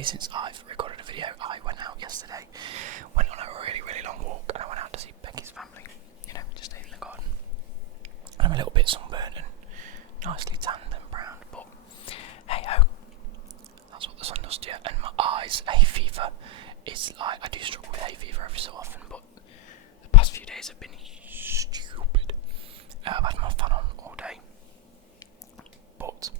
days since I've recorded a video. I went out yesterday, went on a really, really long walk, and I went out to see Becky's family. You know, just stayed in the garden. And I'm a little bit sunburned and nicely tanned and browned, but hey ho, that's what the sun does to you. And my eyes, hay fever, is like, I do struggle with hay fever every so often, but the past few days have been stupid. I've had my fan on all day, but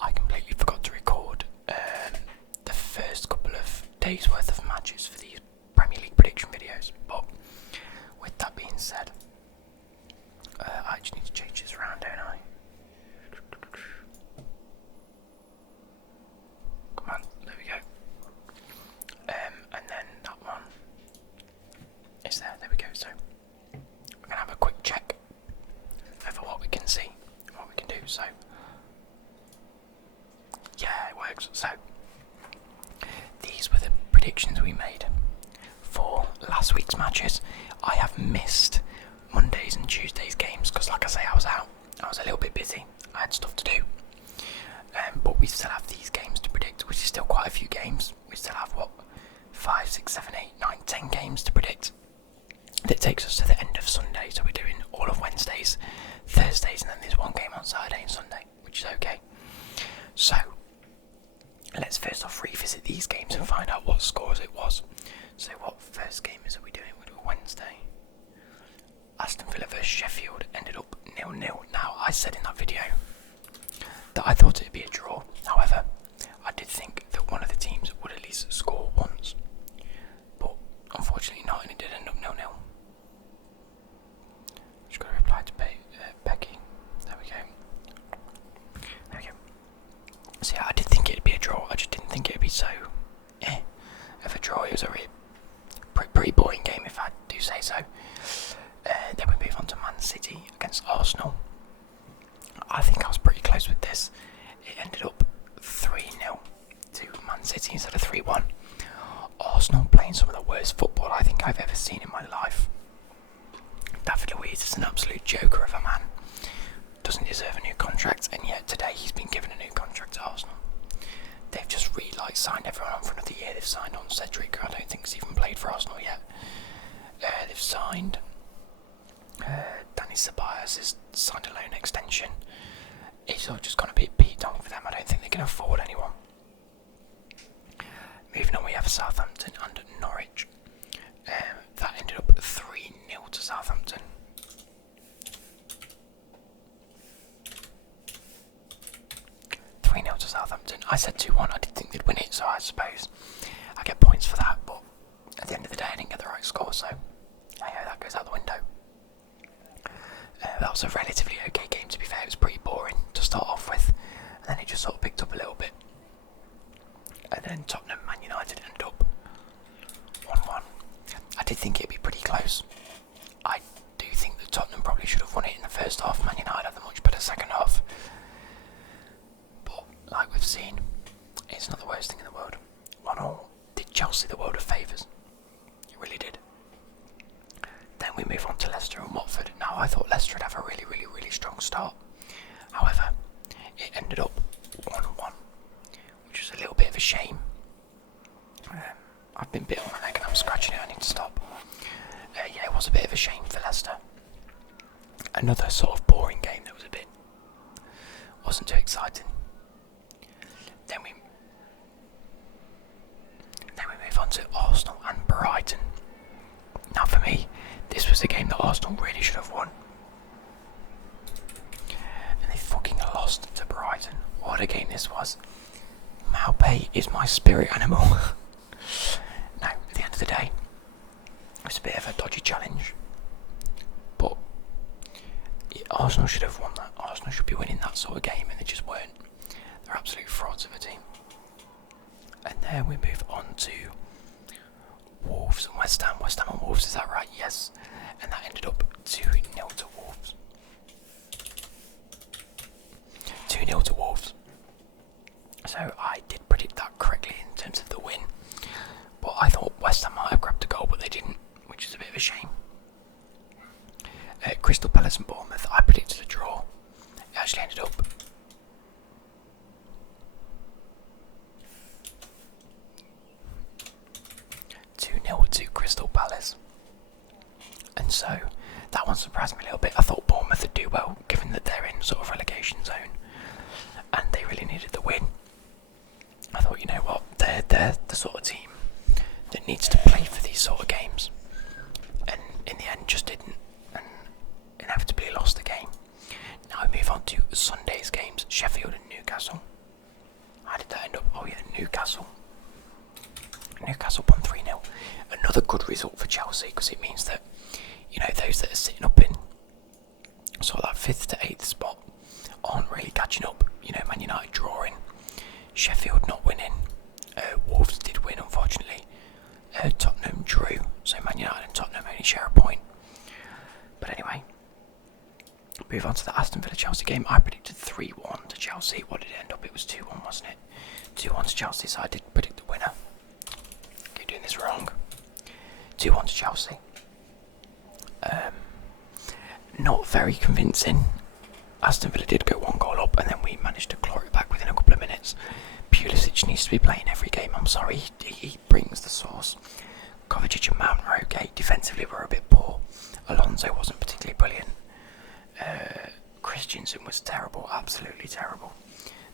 I completely forgot to record the first couple of days worth of matches for these Premier League prediction videos. But with that being said, I just need to change this around, don't I? Come on, there we go. And then that one is there we go. So we're going to have a quick check over what we can see and what we can do. So yeah, it works. So these were the predictions we made for last week's matches. I have missed Mondays and Tuesdays games because, like I say, I was out. I was a little bit busy. I had stuff to do. But we still have these games to predict, which is still quite a few games. We still have, 5, 6, 7, 8, 9, 10 games to predict. That takes us to the end of Sunday. So we're doing all of Wednesdays, Thursdays, and then there's one game on Saturday and Sunday, which is okay. So let's first off revisit these games and find out what scores it was. So what first game are we doing? We're doing Wednesday. Aston Villa vs Sheffield ended up 0-0. Now, I said in that video that I thought it would be a draw. However, I did think that one of the teams would at least score once. But unfortunately not, and it did end up 0-0. Just got to reply to Becky. There we go. There we go. So yeah, I did think it would be a draw. I just didn't think it would be so of a draw. It was a pretty boring game, if I do say so. Then we move on to Man City against Arsenal. I think I was pretty close with this. It ended up 3-0 to Man City instead of 3-1. Arsenal playing some of the worst football I think I've ever seen in my life. David Luiz is an absolute joker of a man. Doesn't deserve a new contract, and yet today he's been given a new contract to Arsenal. They've just signed everyone on for another year. They've signed on Cedric, who I don't think has even played for Arsenal yet. They've signed Danny Ceballos has signed a loan extension. It's all just going to be a beat down for them. I don't think they can afford anyone. Moving on, we have Southampton and Norwich. That ended up 3-0 to Southampton. To Southampton. I said 2-1. I did think they'd win it, so I suppose I get points for that. But at the end of the day, I didn't get the right score, so that goes out the window. That was a relatively okay game, to be fair. It was pretty boring to start off with, and then it just sort of picked up a little bit. And then Tottenham Man United ended up 1-1. I did think it'd be pretty close. I do think that Tottenham probably should have won it in the first half. Man United had a much better second half. Like we've seen, it's not the worst thing in the world. 1-1 did Chelsea the world of favours. It really did. Then we move on to Leicester and Watford. Now, I thought Leicester would have a really, really, really strong start. However, it ended up 1-1, which was a little bit of a shame. I've been bit on my leg and I'm scratching it. I need to stop. It was a bit of a shame for Leicester. Another sort of boring game that wasn't too exciting. Then we move on to Arsenal and Brighton. Now for me, this was a game that Arsenal really should have won. And they fucking lost to Brighton. What a game this was. Maupay is my spirit animal. Now, at the end of the day, it's a bit of a dodgy challenge. But Arsenal should have won that. Arsenal should be winning that sort of game, and they just weren't. They're absolute frauds of a team. And then we move on to Wolves and West Ham. West Ham and Wolves, is that right? Yes. And that ended up 2-0 to Wolves. 2-0 to Wolves. So I did predict that correctly in terms of the win. But I thought West Ham might have grabbed a goal, but they didn't, which is a bit of a shame. Crystal Palace and Bournemouth, I predicted a draw. It actually ended up so that one surprised me a little bit. I thought Bournemouth would do well, given that they're in sort of relegation zone, and they really needed the win. I thought, you know what, they're the sort of team that needs to play for these sort of games, and in the end just didn't, and inevitably lost the game. Now we move on to Sunday's games, Sheffield and Newcastle. How did that end up? Oh yeah, Newcastle won 3-0. Another good result for Chelsea, because it means that, you know, those that are sitting up in sort of that 5th to 8th spot aren't really catching up. You know, Man United drawing, Sheffield not winning, Wolves did win unfortunately, Tottenham drew, so Man United and Tottenham only share a point. But anyway, move on to the Aston Villa Chelsea game. I predicted 3-1 to Chelsea. What did it end up? It was 2-1, wasn't it? 2-1 to Chelsea, so I did predict the winner. Keep doing this wrong. 2-1 to Chelsea. Not very convincing. Aston Villa did go 1 goal up, and then we managed to claw it back within a couple of minutes. Pulisic needs to be playing every game. I'm sorry, he brings the sauce. Kovacic and Mount were okay. Defensively, were a bit poor. Alonso wasn't particularly brilliant. Christensen was terrible, absolutely terrible.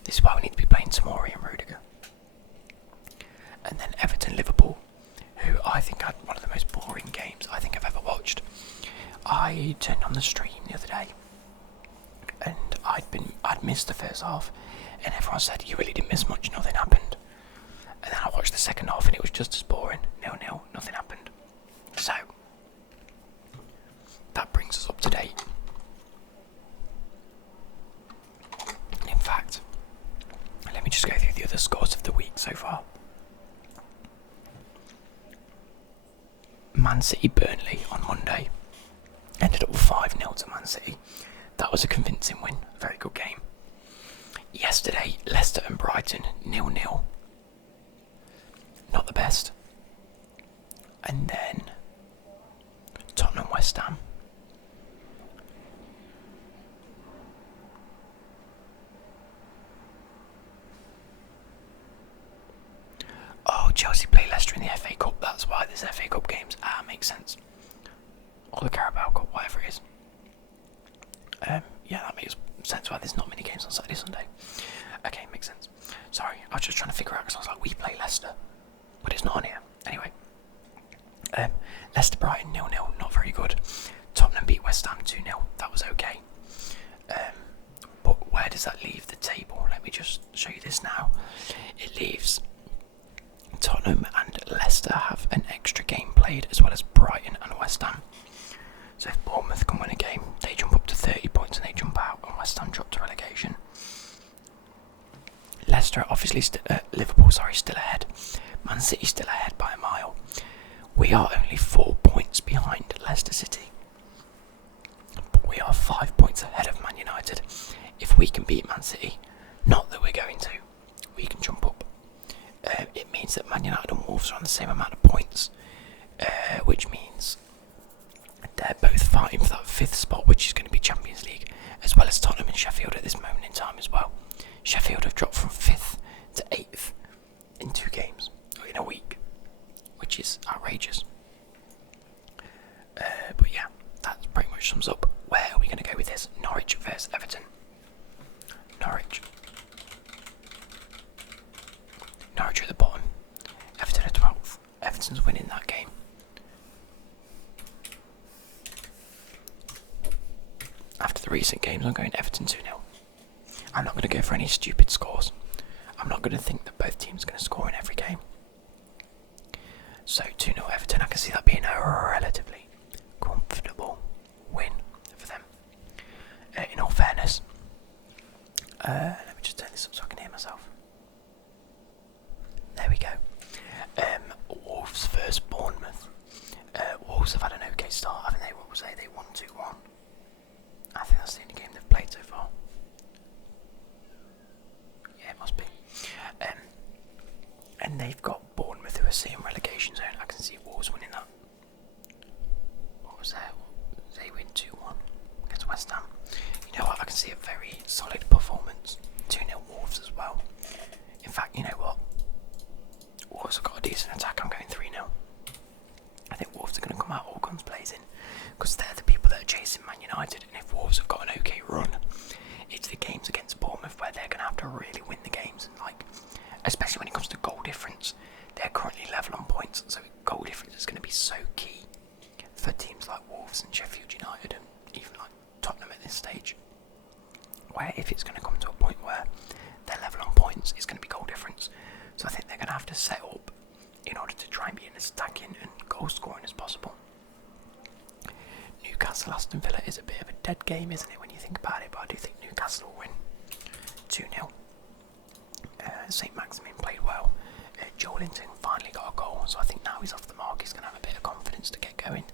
This is why we need to be playing Tomori and Rudiger. And then Everton-Liverpool, who I think had one of the most boring games I think I've ever watched. I turned on the stream the other day, and I'd missed the first half, and everyone said you really didn't miss much, nothing happened. And then I watched the second half, and it was just as boring. 0-0, nothing happened. So that brings us up to date. In fact, let me just go through the other scores of the week so far. Man City Burnley on Monday ended up 5-0 to Man City. That was a convincing win, very good game. Yesterday, Leicester and Brighton 0-0. Not the best. And then Tottenham West Ham. Oh, Chelsea play Leicester in the FA Cup, that's why there's FA Cup games. Makes sense. Or the Carabao Cup, whatever it is. Yeah, that makes sense why there's not many games on Saturday, Sunday. Okay, makes sense. Sorry, I was just trying to figure out, because I was like, we play Leicester, but it's not on here. Anyway, Leicester Brighton 0-0, not very good. Tottenham beat West Ham 2-0, that was okay. But where does that leave the table? Let me just show you this now. It leaves Tottenham and Leicester have an extra game played, as well as Brighton and West Ham. So if Bournemouth can win a game, they jump up to 30 points and they jump out, and West Ham drop to relegation. Leicester obviously Liverpool still ahead. Man City still ahead by a mile. We are only 4 points behind Leicester City, but we are 5 points ahead of Man United. If we can beat Man City, not that we're going to, we can jump up. It means that Man United and Wolves are on the same amount of points, which means they're both fighting for that 5th spot, which is going to be Champions League, as well as Tottenham and Sheffield at this moment in time as well. Sheffield have dropped from 5th to 8th in 2 games, in a week, which is outrageous. But yeah, that pretty much sums up where are we going to go with this. Norwich versus Everton. Norwich at the bottom, Everton at 12th. Everton's winning that game. After the recent games, I'm going Everton 2-0. I'm not going to go for any stupid scores. I'm not going to think that both teams are going to score in every game. So 2-0 Everton, I can see that being a relatively comfortable win for them. In all fairness, let me just turn this up so I can hear myself. There we go. Wolves versus Bournemouth. Wolves have had an okay start, haven't they? What was they? They won 2-1. I think that's the only game they've played so far. Yeah, it must be. And they've got Bournemouth, who are sitting in relegation zone. I can see Wolves winning that. What was that? They win 2-1 against West Ham. You know what? I can see a very solid performance. 2-0 Wolves as well. In fact, you know what? Wolves have got a decent attack. I'm going 3-0. I think Wolves are going to come out all guns blazing. because they're the people that are chasing Man United, and if Wolves have got an okay run, it's the games against Bournemouth where they're going to have to really win the games, and like, especially when it comes to goal difference. They're currently level on points, so goal difference is going to be so key for teams like Wolves and Sheffield United, and even like Tottenham at this stage, where if it's going to come to a point where they're level on points, it's going to be goal difference. So I think they're going to have to set up in order to try and be as attacking and goal scoring as possible. Newcastle Aston Villa is a bit of a dead game, isn't it, when you think about it, but I do think Newcastle will win 2-0. St Maximin played well. Joe Linton finally got a goal, so I think now he's off the mark, he's going to have a bit of confidence to get going.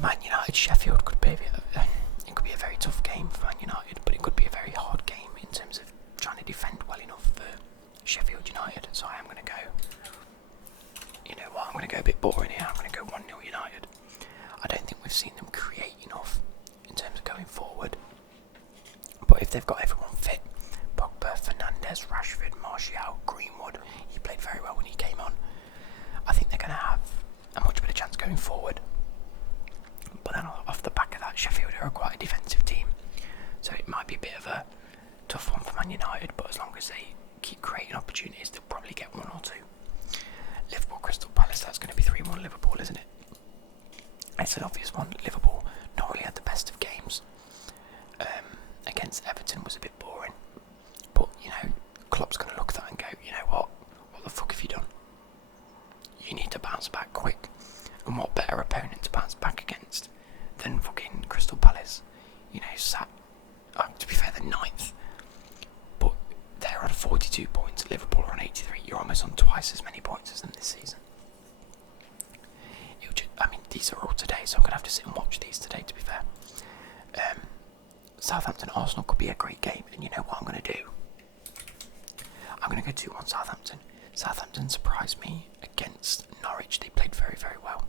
Man United Sheffield could be it could be a very tough game for Man United, but it could be a very hard game in terms of trying to defend well enough for Sheffield United. So I am going to go, you know what, I'm going to go a bit boring here. I'm going to go 1-0 United. I don't think we've seen them create enough in terms of going forward, but if they've got everyone fit, Pogba, Fernandes, Rashford, Martial, Greenwood, he played very well when he came on, I think they're going to have a much better chance going forward. But then off the back of that, Sheffield are quite a defensive team, so it might be a bit of a tough one for Man United, but as long as they keep creating opportunities, they'll probably get 1 or 2. Liverpool Crystal Palace, that's going to be 3-1 Liverpool, isn't it? It's an obvious one. Liverpool not really had the best of games. Against Everton was a bit boring, but you know, Klopp's going to look at that and go, you know what the fuck have you done? You need to bounce back quick, and what better opponent to bounce back against than fucking Crystal Palace? You know, sat, to be fair, they're 9th, but they're on 42 points, Liverpool are on 83, you're almost on twice as many points as them this season. These are all today, so I'm going to have to sit and watch these today, to be fair. Southampton Arsenal could be a great game, and you know what I'm going to do? I'm going to go 2-1 Southampton. Southampton surprised me against Norwich. They played very, very well.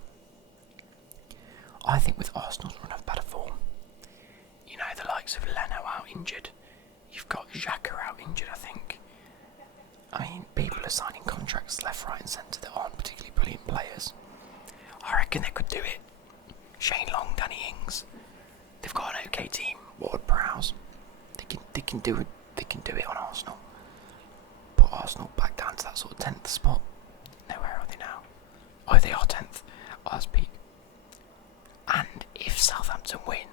I think with Arsenal's run of better form, you know, the likes of Leno out injured, you've got Xhaka out injured, I think. I mean, people are signing contracts left, right and centre that aren't particularly brilliant players. I reckon they could do it. Shane Long, Danny Ings, they've got an okay team. Ward-Prowse, they can do it. They can do it on Arsenal. Put Arsenal back down to that sort of 10th spot. No, where are they now? Oh, they are 10th. Oh, that's peak. And if Southampton win,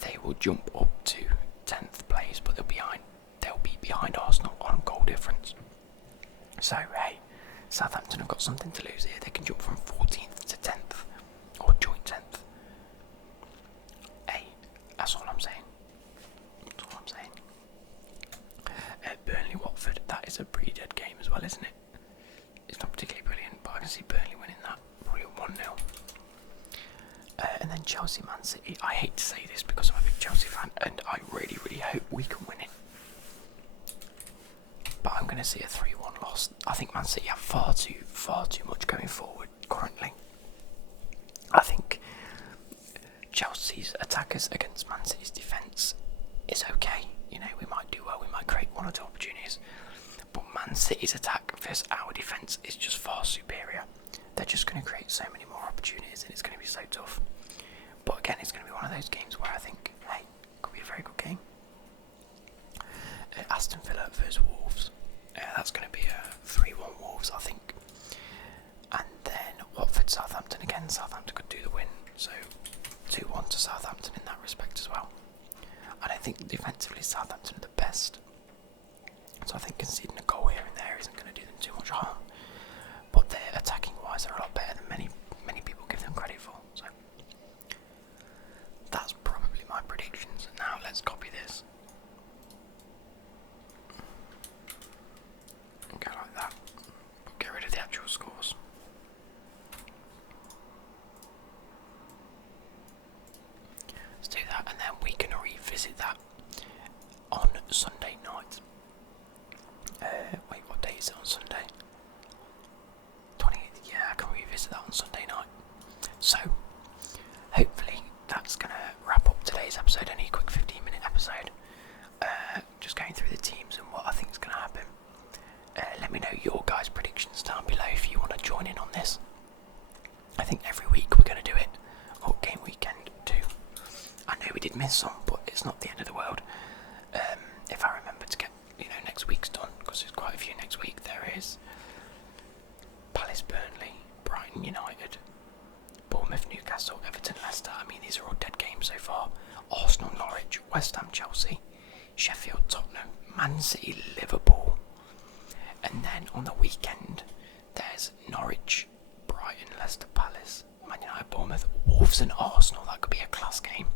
they will jump up to 10th place, but they'll be behind Arsenal on goal difference. So hey, Southampton have got something to lose here. They can jump from 14th to 10th, or joint 10th. Hey, that's all I'm saying. That's all I'm saying. Burnley Watford, that is a pretty dead game as well, isn't it? It's not particularly brilliant, but I can see Burnley winning that, probably 1-0. And then Chelsea Man City. I hate to say this because I'm a big Chelsea fan, and I really, really hope we can win it. But I'm going to see a 3-1 loss. I think Man City have far too much going forward currently. I think Chelsea's attackers against Man City's defence is okay. You know, we might do well, we might create 1 or 2 opportunities. But Man City's attack versus our defence is just far superior. They're just going to create so many more opportunities, and it's going to be so tough. But again, it's going to be one of those games where I think, hey, could be a very good game. Aston Villa versus Wolves. That's going to be a 3-1 Wolves, I think. And then Watford Southampton again. Southampton could do the win, so 2-1 to Southampton in that respect as well. I don't think defensively Southampton are the best, so I think conceding a goal here and there isn't going to do them too much harm. But their attacking wise are a lot better than many people give them credit for. So that's probably my predictions. Now let's copy this. Go like that. But get rid of the actual scores. Let's do that, and then we can revisit that on Sunday night. Wait, what day is it on Sunday? 28th. Yeah, I can revisit that on Sunday night. So, hopefully that's going to wrap up today's episode. Only a quick 15-minute episode. Just going through the teams and what I think is going to happen. Let me know your guys' predictions down below if you want to join in on this. think every week we're going to do it. Or game weekend too. I know we did miss some, but it's not the end of the world. If I remember to get next week's done, because there's quite a few next week. There is Palace, Burnley, Brighton, United, Bournemouth, Newcastle, Everton, Leicester. I mean, these are all dead games so far. Arsenal, Norwich, West Ham, Chelsea, Sheffield, Tottenham, Man City, Liverpool. And then on the weekend, there's Norwich, Brighton, Leicester, Palace, Man United, Bournemouth, Wolves and Arsenal. That could be a class game.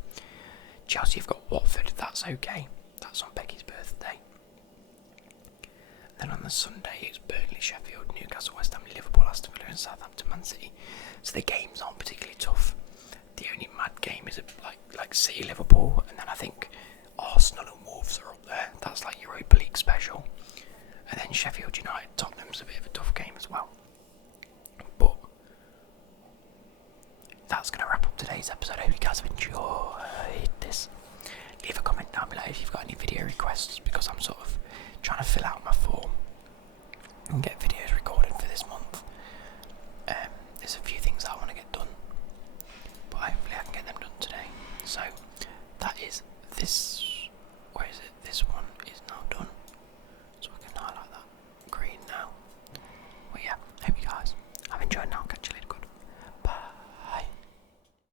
Chelsea have got Watford. That's okay. That's on Becky's birthday. Then on the Sunday, it's Burnley, Sheffield, Newcastle, West Ham, Liverpool, Aston Villa and Southampton, Man City. So the games aren't particularly tough. The only mad game is like City, Liverpool, and then I think Arsenal and Wolves are up there. That's like Europa League special. And then Sheffield United, Tottenham's a bit of a tough game as well. But that's going to wrap up today's episode. I hope you guys have enjoyed this. Leave a comment down below if you've got any video requests, because I'm sort of trying to fill out my form and get videos recorded for this month. There's a few things that I want to get done, but hopefully I can get them done today. So that is this